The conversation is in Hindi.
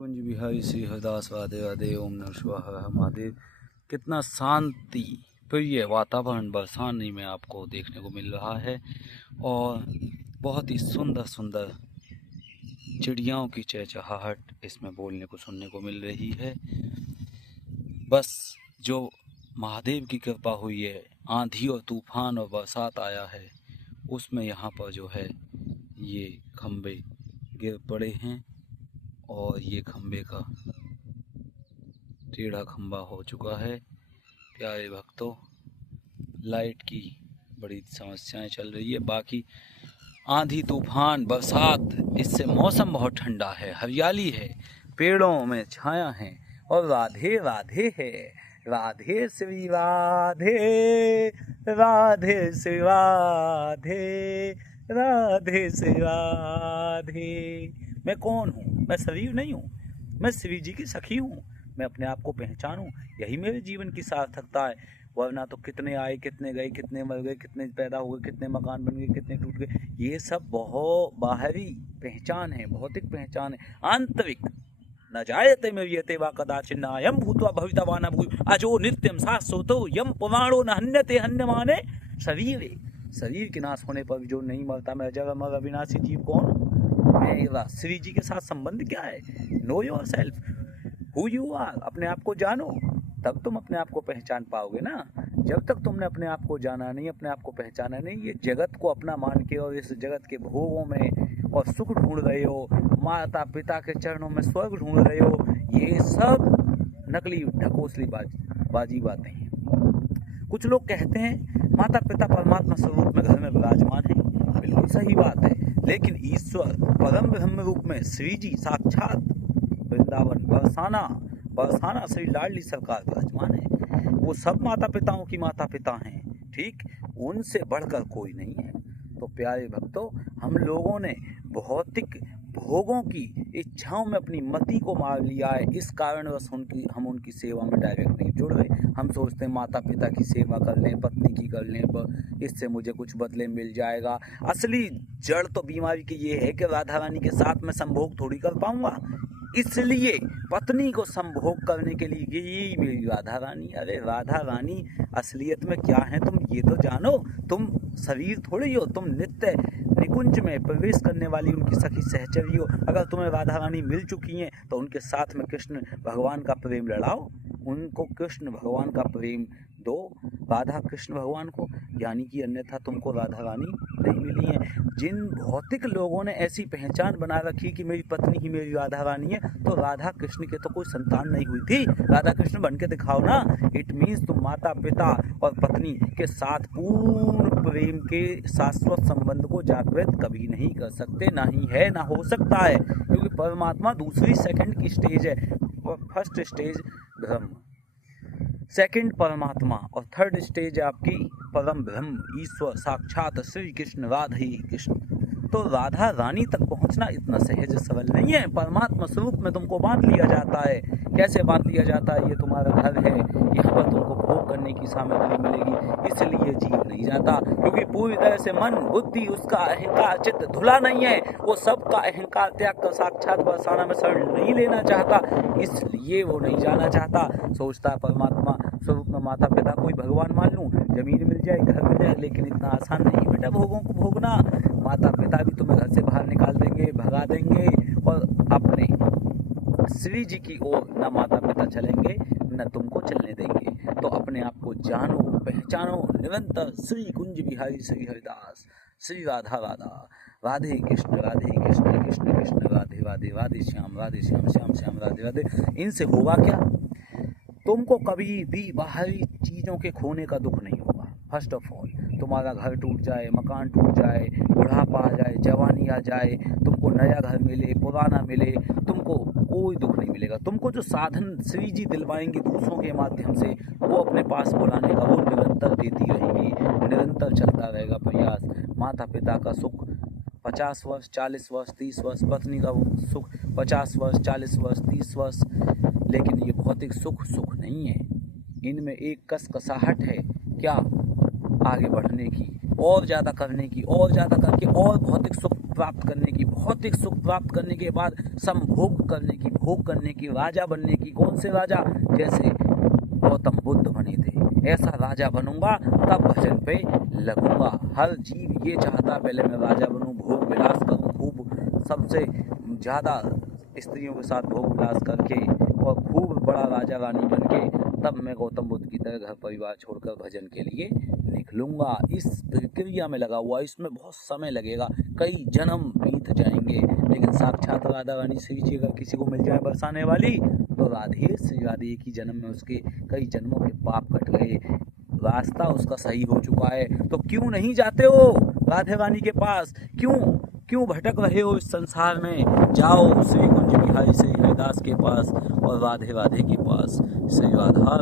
कुंज बिहारी श्री हरिदास राधे राधे ओम नमः शिवाय हर हर महादेव। कितना शांति प्रिय वातावरण बरसाने में आपको देखने को मिल रहा है और बहुत ही सुंदर सुंदर चिड़ियाओं की चहचहाहट इसमें बोलने को सुनने को मिल रही है। बस जो महादेव की कृपा हुई है, आंधी और तूफान और बरसात आया है, उसमें यहाँ पर जो है ये खम्भे गिर पड़े हैं और ये खम्भे का टेढ़ा खम्भा हो चुका है। प्यारे भक्तों, लाइट की बड़ी समस्याएं चल रही है। बाकी आंधी तूफान बरसात, इससे मौसम बहुत ठंडा है, हरियाली है, पेड़ों में छाया है और राधे राधे है। राधे श्री राधे, राधे श्री राधे, राधे श्री राधे। मैं कौन हूँ? मैं शरीर नहीं हूँ, मैं श्री जी की सखी हूँ। मैं अपने आप को पहचानूँ, यही मेरे जीवन की सार्थकता है। वरना तो कितने आए, कितने गए, कितने मर गए, कितने पैदा हुए, कितने मकान बन गए, कितने टूट गए। ये सब बहुत बाहरी पहचान है, भौतिक पहचान है। आंतरिक न जायते म्रियते वा कदाचिन नायं भूत्वा भवितवा न भूय अजो नित्यं शाश्वतो यम पुराणो न हन्यते हन्यमाने शरीरे। शरीर के नाश होने पर भी जो नहीं मरता, मैं अजर अमर अविनाशी जीव कौन हूँ? मेरा श्री जी के साथ संबंध क्या है? Know yourself, who you are. अपने आप को जानो, तब तुम अपने आप को पहचान पाओगे ना। जब तक तुमने अपने आप को जाना नहीं, अपने आप को पहचाना नहीं, ये जगत को अपना मान के और इस जगत के भोगों में और सुख ढूंढ रहे हो, माता पिता के चरणों में स्वर्ग ढूंढ रहे हो, ये सब नकली ढकोसली बाजी बातें हैं। कुछ लोग कहते हैं माता पिता परमात्मा स्वरूप में घर में विराजमान है, बिल्कुल सही बात है। लेकिन ईश्वर परम ब्रह्म रूप में श्री जी साक्षात वृंदावन बरसाना श्री लाडली सरकार विराजमान है। वो सब माता पिताओं की माता पिता हैं, ठीक, उनसे बढ़कर कोई नहीं है। तो प्यारे भक्तों, हम लोगों ने भौतिक भोगों की इच्छाओं में अपनी मति को मार लिया है। इस कारणवश हम उनकी सेवा में डायरेक्ट नहीं जुड़ रहे। हम सोचते हैं माता पिता की सेवा कर लें, पत्नी की कर लें, इससे मुझे कुछ बदले मिल जाएगा। असली जड़ तो बीमारी की ये है कि राधा रानी के साथ मैं संभोग थोड़ी कर पाऊंगा, इसलिए पत्नी को संभोग करने के लिए यही मेरी राधा रानी। अरे राधा रानी असलियत में क्या है तुम ये तो जानो। तुम शरीर थोड़ी हो, तुम नित्य निकुंज में प्रवेश करने वाली उनकी सखी सहचरी हो। अगर तुम्हें राधा रानी मिल चुकी हैं तो उनके साथ में कृष्ण भगवान का प्रेम लड़ाओ, उनको कृष्ण भगवान का प्रेम दो, राधा कृष्ण भगवान को, यानी कि अन्यथा तुमको राधा रानी नहीं मिली है। जिन भौतिक लोगों ने ऐसी पहचान बना रखी कि मेरी पत्नी ही मेरी राधा रानी है, तो राधा कृष्ण के तो कोई संतान नहीं हुई थी। राधा कृष्ण बन के दिखाओ ना। इट मीन्स तुम माता पिता और पत्नी के साथ पूर्ण प्रेम के शाश्वत संबंध को जागृत कभी नहीं कर सकते, ना ही है ना हो सकता है। क्योंकि परमात्मा दूसरी सेकंड की स्टेज है। फर्स्ट स्टेज ब्रह्म, सेकंड परमात्मा और थर्ड स्टेज आपकी परम ब्रह्म ईश्वर साक्षात श्री कृष्ण राधा ही कृष्ण। तो राधा रानी तक पहुंचना इतना सहज सरल नहीं है। परमात्मा स्वरूप में तुमको बांध लिया जाता है। कैसे बांध लिया जाता है? ये तुम्हारा घर है, यहाँ पर तुमको भोग करने की सामग्री मिलेगी, इसलिए जीव नहीं जाता। क्योंकि पूरी तरह से मन बुद्धि उसका अहंकार चित्त धुला नहीं है। वो सबका अहंकार त्याग कर साक्षात बरसाना में शरण नहीं लेना चाहता, इसलिए वो नहीं जाना चाहता। सोचता है परमात्मा स्वरूप में माता पिता कोई भगवान मान लूँ, जमीन मिल जाए, घर मिल जाए, लेकिन इतना आसान नहीं बेटा भोगों को भोगना। माता पिता भी तुम्हें घर से बाहर निकाल देंगे, भगा देंगे और अपने श्री जी की ओर न माता पिता चलेंगे न तुमको चलने देंगे। तो अपने आप को जानो, पहचानो निरंतर। श्री कुंज बिहारी श्री हरिदास, श्री राधा राधा, राधे कृष्ण कृष्ण कृष्ण राधे राधे, राधे श्याम श्याम श्याम राधे राधे। इनसे होगा क्या? तुमको कभी भी बाहरी चीज़ों के खोने का दुख नहीं होगा। फर्स्ट ऑफ ऑल, तुम्हारा घर टूट जाए, मकान टूट जाए, बुढ़ापा आ जाए, जवानी आ जाए, तुमको नया घर मिले, पुराना मिले, तुमको कोई दुख नहीं मिलेगा। तुमको जो साधन श्री जी दिलवाएंगे दूसरों के माध्यम से, वो अपने पास बुलाने का वो निरंतर देती रहेगी, निरंतर चलता रहेगा प्रयास। माता पिता का सुख 50 वर्ष, 40 वर्ष, 30 वर्ष, पत्नी का सुख 50 वर्ष, 40 वर्ष, 30 वर्ष, लेकिन ये भौतिक सुख नहीं है। इनमें एक कसकसाहट है, क्या? आगे बढ़ने की, और ज़्यादा करने की, और ज़्यादा करके और भौतिक सुख प्राप्त करने की, भौतिक सुख प्राप्त करने के बाद संभोग करने की, भोग करने की, राजा बनने की। कौन से राजा? जैसे गौतम बुद्ध बने थे, ऐसा राजा बनूंगा, तब भजन पे लगूंगा। हर जीव ये चाहता पहले मैं राजा बनूं, भोग विलास करूं, खूब सबसे ज़्यादा स्त्रियों के साथ भोग विलास करके और खूब बड़ा राजा रानी बन के तब मैं गौतम बुद्ध की तरह घर परिवार छोड़कर भजन के लिए निकलूंगा। इस प्रक्रिया में लगा हुआ, इसमें बहुत समय लगेगा, कई जन्म बीत जाएंगे, लेकिन साक्षात राधा रानी श्री जी अगर किसी को मिल जाए बरसाने वाली, तो राधे श्री राधे एक ही जन्म में उसके कई जन्मों के पाप कट गए, रास्ता उसका सही हो चुका है। तो क्यों नहीं जाते हो राधे रानी के पास? क्यों भटक रहे हो इस संसार में? जाओ श्री कुंज बिहारी श्री हरिदास के पास और राधे राधे के पास। श्री राधा